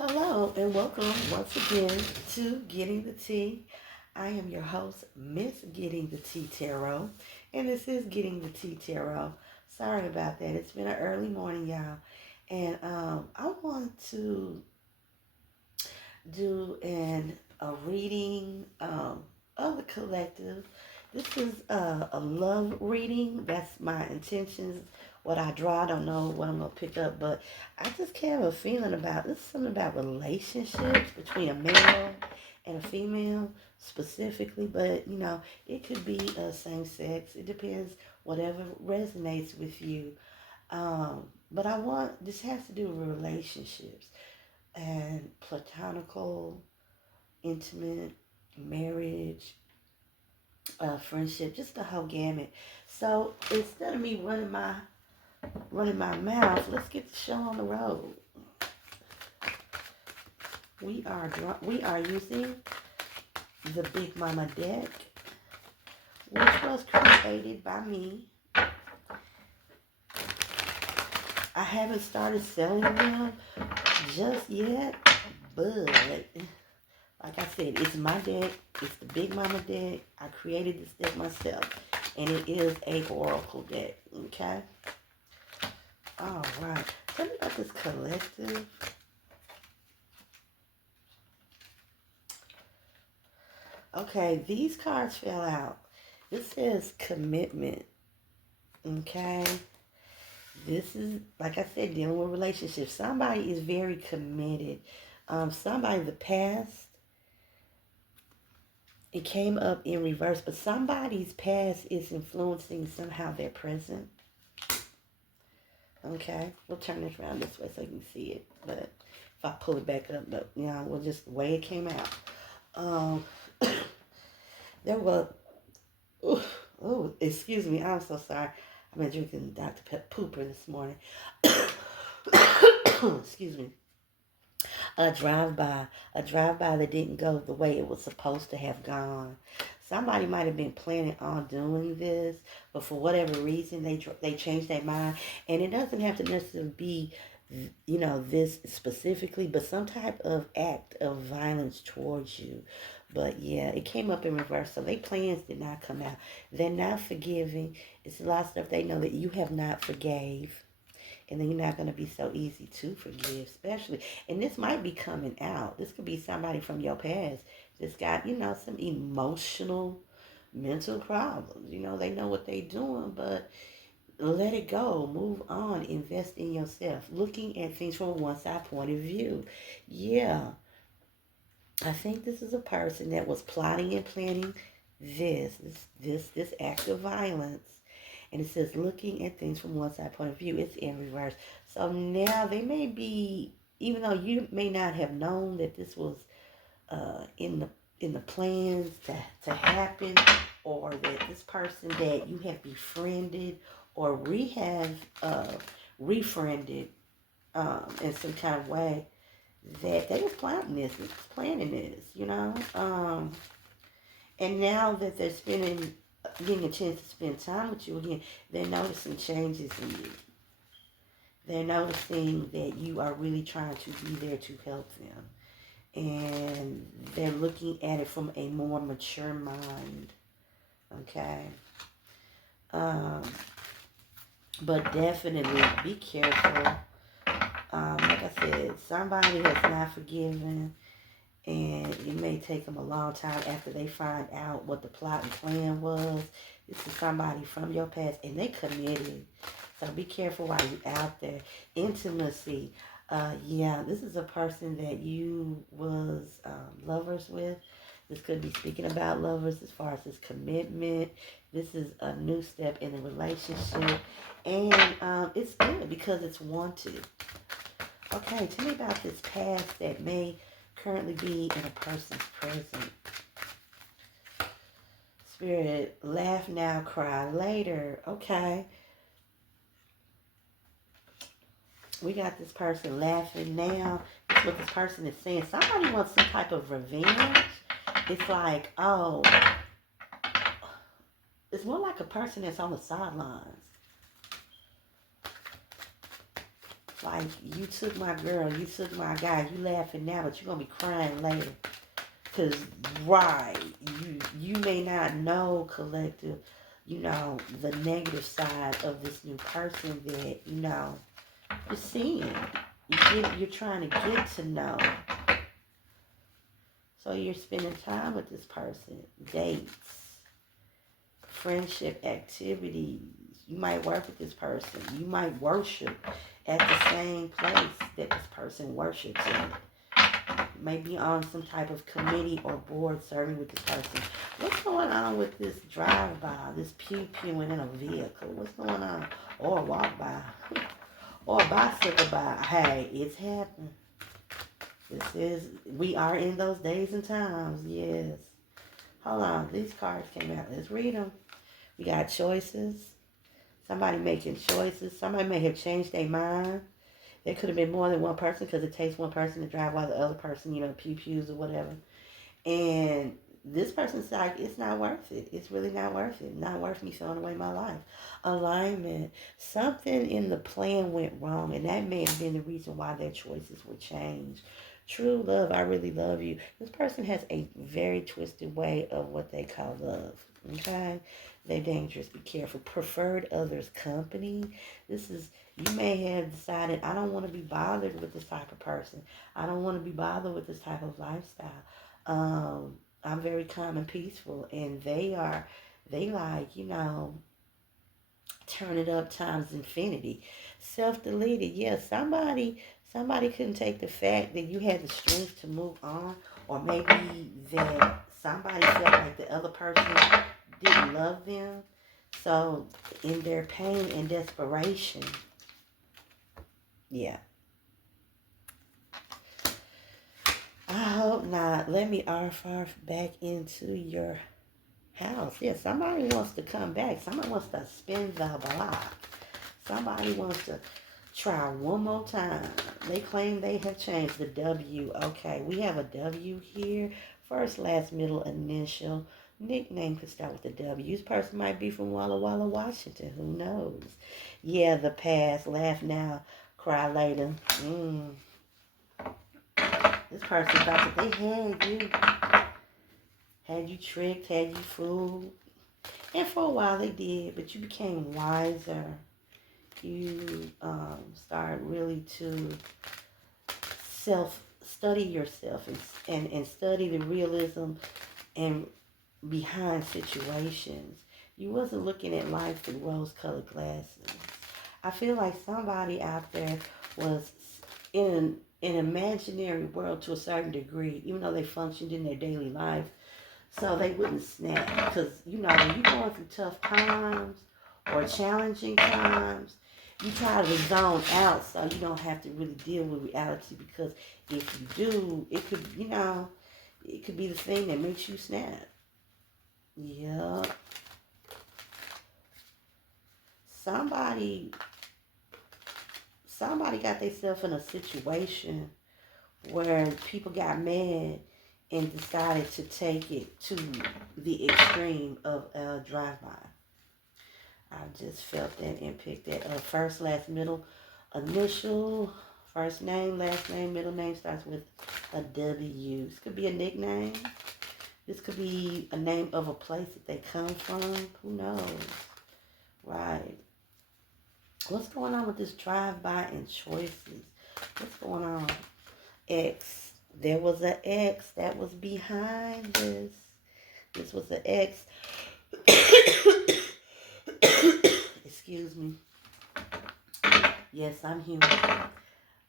Hello and welcome once again to Getting the Tea. I am your host, Miss Getting the Tea Tarot, and this is Getting the Tea Tarot. Sorry about that. It's been an early morning, y'all, and I want to do a reading of the collective. This is a love reading. That's my intentions. What I draw, I don't know what I'm gonna pick up, but I just have a feeling about this. Is something about relationships between a male and a female specifically, but it could be same sex. It depends. Whatever resonates with you. But I want this has to do with relationships and platonical, intimate, marriage, friendship, just the whole gamut. So instead of me running my mouth, let's get the show on the road. We are using the Big Mama deck, which was created by me. I haven't started selling them just yet, but like I said, it's my deck. It's the Big Mama deck. I created this deck myself, and it is a oracle deck. Okay. All right. Tell me about this collective. Okay, these cards fell out. This says commitment. Okay. This is, like I said, dealing with relationships. Somebody is very committed. Somebody in the past, it came up in reverse, but somebody's past is influencing somehow their present. Okay, we'll turn this around this way so you can see it. But if I pull it back up, but we'll just the way it came out. Um, there was, oh, excuse me, I'm so sorry. I've been drinking Dr. Pooper this morning. Excuse me. A drive by that didn't go the way it was supposed to have gone. Somebody might have been planning on doing this, but for whatever reason they changed their mind, and it doesn't have to necessarily be this specifically, but some type of act of violence towards you. But yeah, it came up in reverse, so their plans did not come out. They're not forgiving. It's a lot of stuff they know that you have not forgave, and then you're not going to be so easy to forgive, especially. And this might be coming out. This could be somebody from your past that's got, some emotional, mental problems. They know what they're doing, but let it go. Move on. Invest in yourself. Looking at things from a one-side point of view. Yeah, I think this is a person that was plotting and planning this act of violence, and it says looking at things from one side point of view. It's in reverse. So now they may be, even though you may not have known that this was in the plans to happen, or that this person that you have befriended or have refriended in some kind of way, that they were planning this. And now that they're getting a chance to spend time with you again, they're noticing changes in you. They're noticing that you are really trying to be there to help them. And they're looking at it from a more mature mind. Okay? But definitely be careful. Like I said, somebody has not forgiven, and it may take them a long time after they find out what the plot and plan was. This is somebody from your past, and they committed. So be careful while you're out there. Intimacy. Yeah, this is a person that you was lovers with. This could be speaking about lovers as far as this commitment. This is a new step in the relationship. And it's good because it's wanted. Okay, tell me about this past that may currently be in a person's present. Spirit, laugh now, cry later. Okay. We got this person laughing now. That's what this person is saying. Somebody wants some type of revenge. It's like, oh, it's more like a person that's on the sidelines. Like, you took my girl, you took my guy, you laughing now, but you're going to be crying later. Because, right, you may not know, collective, the negative side of this new person that, you're seeing. You're trying to get to know. So you're spending time with this person, dates, friendship activities. You might work with this person. You might worship at the same place that this person worships in. Maybe on some type of committee or board serving with this person. What's going on with this drive-by, this pew-pewing in a vehicle? What's going on? Or a walk-by. Or a bicycle by. Hey, it's happening. We are in those days and times, yes. Hold on, these cards came out. Let's read them. We got choices. Somebody making choices. Somebody may have changed their mind. There could have been more than one person because it takes one person to drive while the other person, pews or whatever. And this person's like, it's not worth it. It's really not worth it. Not worth me throwing away my life. Alignment. Something in the plan went wrong, and that may have been the reason why their choices were changed. True love, I really love you. This person has a very twisted way of what they call love. Okay? They're dangerous. Be careful. Preferred others' company. You may have decided, I don't want to be bothered with this type of person. I don't want to be bothered with this type of lifestyle. I'm very calm and peaceful. And they like, turn it up times infinity. Self-deleted. Yeah, somebody couldn't take the fact that you had the strength to move on, or maybe that somebody felt like the other person didn't love them. So in their pain and desperation, yeah. I hope not. Let me arf back into your house. Yeah, somebody wants to come back. Somebody wants to spin the block. Somebody wants to try one more time. They claim they have changed the W. Okay, we have a W here. First, last, middle, initial. Nickname could start with the W. This person might be from Walla Walla, Washington. Who knows? Yeah, the past. Laugh now, cry later. This person thought that they had you tricked, had you fooled. And for a while they did, but you became wiser. You start really to study yourself and study the realism and behind situations. You wasn't looking at life through rose-colored glasses. I feel like somebody out there was in an imaginary world to a certain degree, even though they functioned in their daily life, so they wouldn't snap. Because, when you're going through tough times or challenging times, you try to zone out so you don't have to really deal with reality, because if you do, it could, it could be the thing that makes you snap. Yeah. Somebody got themselves in a situation where people got mad and decided to take it to the extreme of a drive-by. I just felt that and picked that up. First, last, middle, initial. First name, last name, middle name starts with a W. This could be a nickname. This could be a name of a place that they come from. Who knows? Right. What's going on with this drive-by and choices? What's going on? X. There was an X that was behind this. This was an X. Excuse me. Yes, I'm human.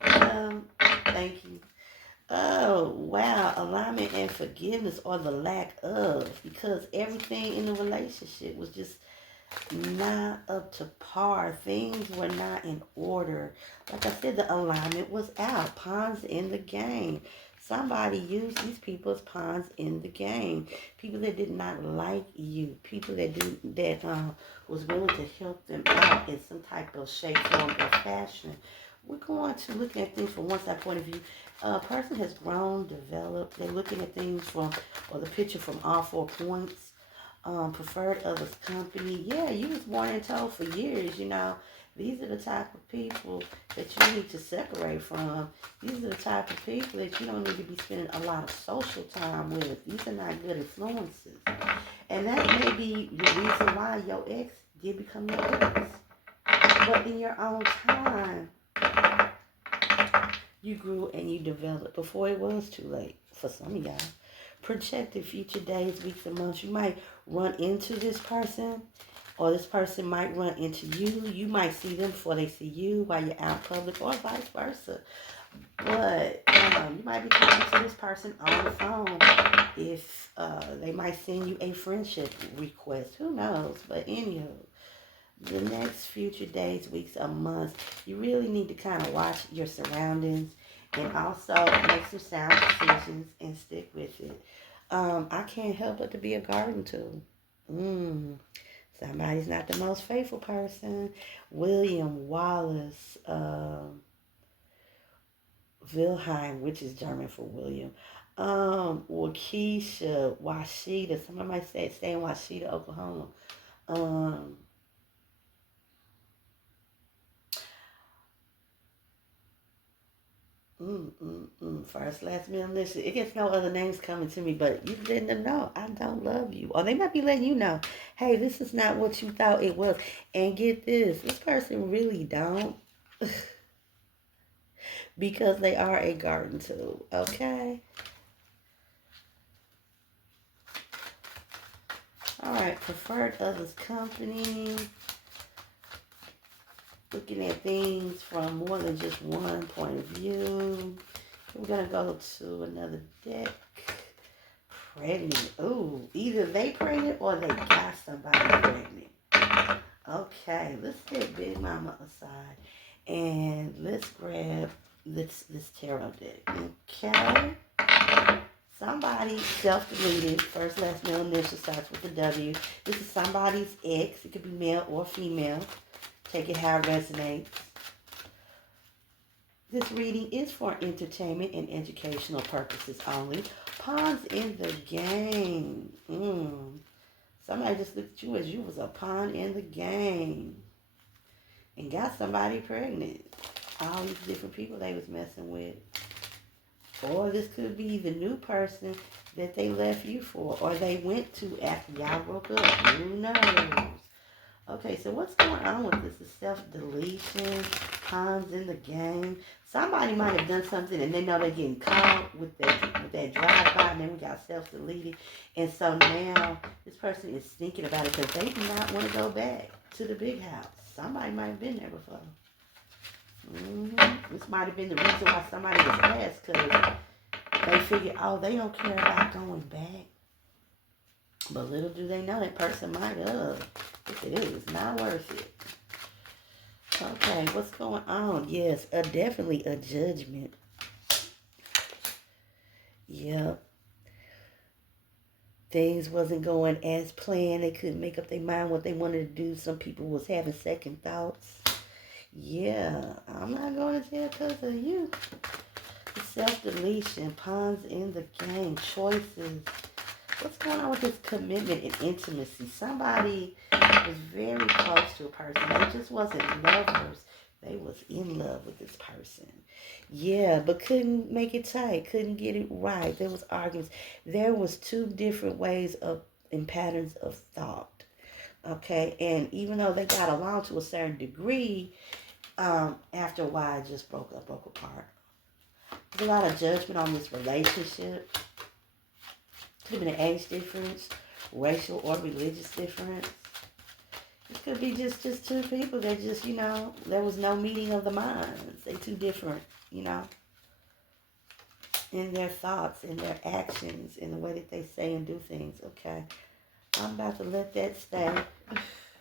Thank you. Oh, wow. Alignment and forgiveness, or the lack of, because everything in the relationship was just not up to par. Things were not in order. Like I said, the alignment was out. Pawns in the game. Somebody used these people as pawns in the game. People that did not like you. People that was willing to help them out in some type of shape, form, or fashion. We're going to look at things from one side point of view. A person has grown, developed. They're looking at things or the picture from all 4 points. Preferred others' company. Yeah, you was born and told for years, These are the type of people that you need to separate from. These are the type of people that you don't need to be spending a lot of social time with. These are not good influences. And that may be the reason why your ex did become your ex. But in your own time, you grew and you developed before it was too late for some of y'all. Projected future days, weeks, and months. You might run into this person, or this person might run into you. You might see them before they see you while you're out in public, or vice versa. But you might be talking to this person on the phone. If they might send you a friendship request, who knows? But anywho, the next future days, weeks, or months, you really need to kind of watch your surroundings and also make some sound decisions and stick with it. I can't help but to be a garden tool. Somebody's not the most faithful person. William Wallace Wilhelm, which is German for William. Waukesha, Washita. Somebody might say stay in Washita, Oklahoma. Um, First, last, middle, initial. It gets no other names coming to me, but you letting them know I don't love you. Or they might be letting you know, hey, this is not what you thought it was. And get this person really don't because they are a garden tool, okay? All right, preferred others company. Looking at things from more than just one point of view. We're going to go to another deck. Pregnant. Ooh, either they pregnant or they got somebody pregnant. Okay, let's get Big Mama aside. And let's grab this tarot deck. Okay. Somebody self-deleted. First, last, middle, initial starts with a W. This is somebody's ex. It could be male or female. Take it how it resonates. This reading is for entertainment and educational purposes only. Pawns in the game. Somebody just looked at you as you was a pawn in the game. And got somebody pregnant. All these different people they was messing with. Or this could be the new person that they left you for. Or they went to after y'all broke up. Who knows? Okay, so what's going on with this? The self-deletion, pawns in the game. Somebody might have done something and they know they're getting caught with that drive-by, and then we got self-deleted. And so now this person is thinking about it because they do not want to go back to the big house. Somebody might have been there before. This might have been the reason why somebody was asked, because they figured, oh, they don't care about going back. But little do they know that person might have. If it is not worth it. Okay, what's going on? Yes, definitely a judgment. Yep. Things wasn't going as planned. They couldn't make up their mind what they wanted to do. Some people was having second thoughts. Yeah, I'm not going to tell because of you. Self-deletion, pawns in the game, choices. What's going on with this commitment and intimacy? Somebody was very close to a person. They just wasn't lovers. They was in love with this person. Yeah, but couldn't make it tight. Couldn't get it right. There was arguments. There was two different ways of and patterns of thought. Okay, and even though they got along to a certain degree, after a while it just broke apart. There's a lot of judgment on this relationship. Could have been an age difference, racial or religious difference. It could be just two people that just, there was no meeting of the minds. They too different, in their thoughts, in their actions, in the way that they say and do things. Okay, I'm about to let that stay.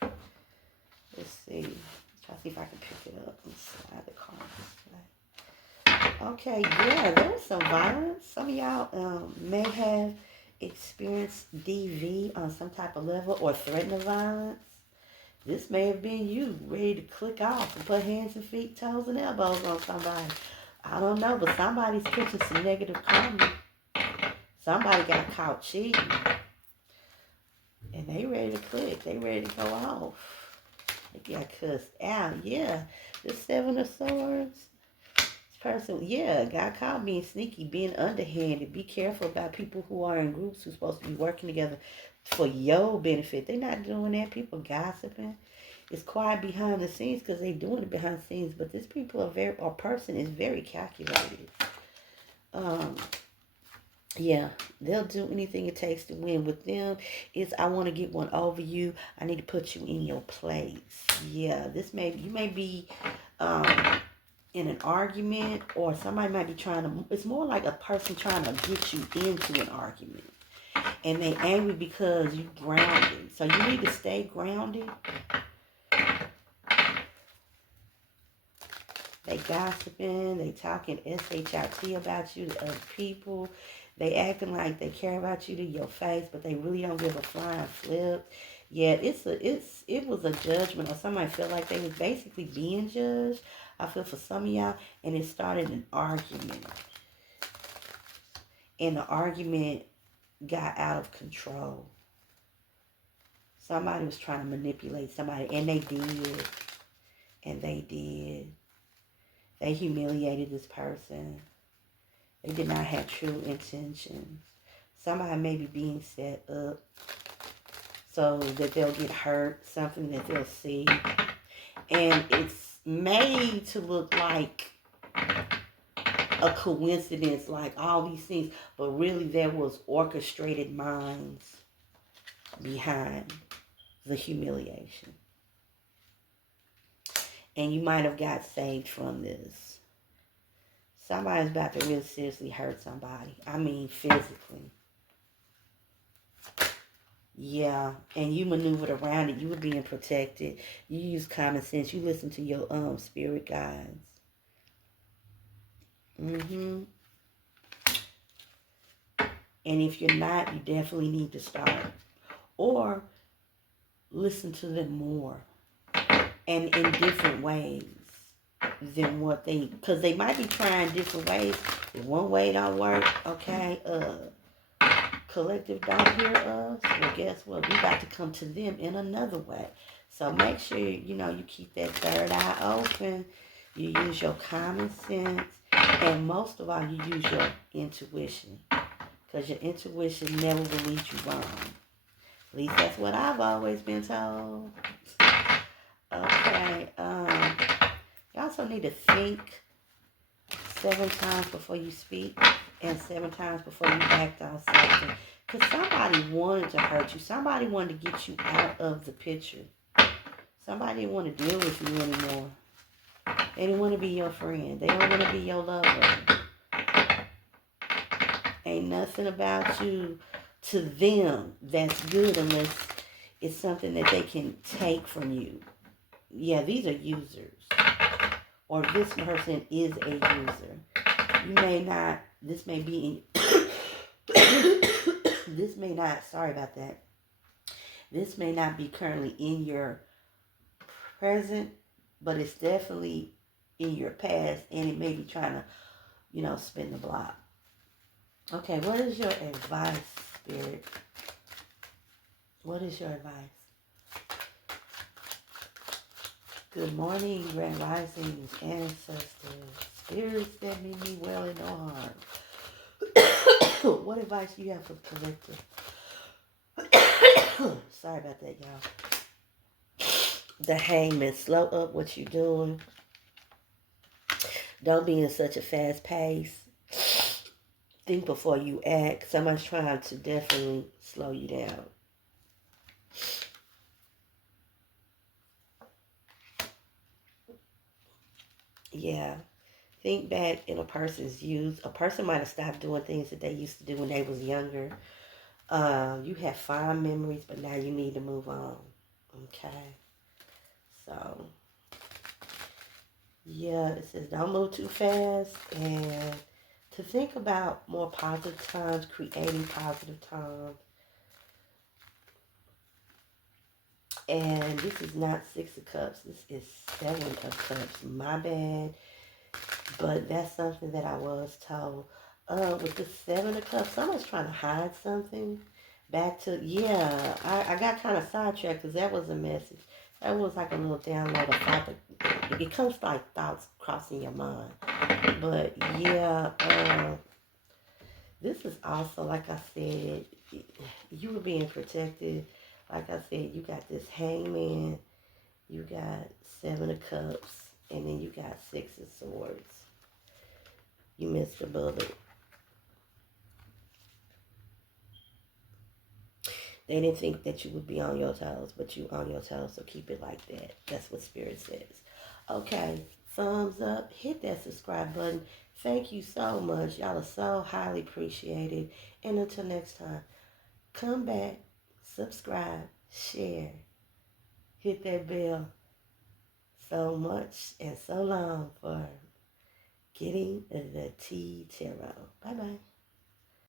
Let's see. Try to see if I can pick it up and slide the cards. Okay, yeah, there was some violence. Some of y'all may have experienced DV on some type of level or threatened violence. This may have been you ready to click off and put hands and feet, toes, and elbows on somebody. I don't know, but somebody's catching some negative karma. Somebody got caught cheating. And they ready to click. They ready to go off. He got cussed out. Yeah. The Seven of Swords. This person, yeah, God called being sneaky, being underhanded. Be careful about people who are in groups who's supposed to be working together for your benefit. They're not doing that. People gossiping. It's quiet behind the scenes because they're doing it behind the scenes. But this people are very, or person is very calculated. Um, yeah, they'll do anything it takes to win. With them, it's I want to get one over you. I need to put you in your place. Yeah, you may be um, in an argument, or somebody might be trying to. It's more like a person trying to get you into an argument, and they angry because you grounded. So you need to stay grounded. They gossiping, they talking shit about you to other people. They acting like they care about you to your face, but they really don't give a flying flip. Yeah, it was a judgment, or somebody felt like they was basically being judged. I feel for some of y'all, and it started an argument, and the argument got out of control. Somebody was trying to manipulate somebody, and they did, and they did. They humiliated this person. They did not have true intentions. Somebody may be being set up so that they'll get hurt, something that they'll see. And it's made to look like a coincidence, like all these things, but really there was orchestrated minds behind the humiliation. And you might have got saved from this. Somebody's about to really seriously hurt somebody. I mean, physically. Yeah, and you maneuvered around it. You were being protected. You used common sense. You listened to your spirit guides. Mm-hmm. And if you're not, you definitely need to start. Or listen to them more. And in different ways than what they, because they might be trying different ways. If one way don't work, okay, collective don't hear us, well, guess what? We got to come to them in another way. So make sure, you keep that third eye open. You use your common sense. And most of all, you use your intuition. Because your intuition never will lead you wrong. At least that's what I've always been told. Okay. You also need to think 7 times before you speak and 7 times before you act on something. Because somebody wanted to hurt you. Somebody wanted to get you out of the picture. Somebody didn't want to deal with you anymore. They didn't want to be your friend. They don't want to be your lover. Ain't nothing about you to them that's good unless it's something that they can take from you. Yeah, these are users. Or this person is a user. You may not, this may be in, this may not, sorry about that. This may not be currently in your present, but it's definitely in your past, and it may be trying to, spin the block. Okay, what is your advice, Spirit? What is your advice? Good morning, Grand Risings, ancestors, spirits that mean me well and no harm. What advice do you have for the collective? Sorry about that, y'all. The Hangman, slow up what you're doing. Don't be in such a fast pace. Think before you act. Someone's trying to definitely slow you down. Yeah. Think back in a person's youth. A person might have stopped doing things that they used to do when they was younger. You have fond memories, but now you need to move on. Okay. So, yeah, it says don't move too fast, and to think about more positive times, creating positive times. And this is not 6 of Cups. This is 7 of Cups. My bad. But that's something that I was told. With the 7 of Cups, someone's trying to hide something. Back to, I got kind of sidetracked because that was a message. That was like a little download of thought. It comes like thoughts crossing your mind. But yeah, this is also, like I said, you were being protected. Like I said, you got this hangman, you got 7 of Cups, and then you got 6 of Swords. You missed a bullet. They didn't think that you would be on your toes, but you on your toes, so keep it like that. That's what Spirit says. Okay, thumbs up, hit that subscribe button. Thank you so much. Y'all are so highly appreciated. And until next time, come back, subscribe, share, hit that bell. So much and so long for getting the tea tarot. Bye bye.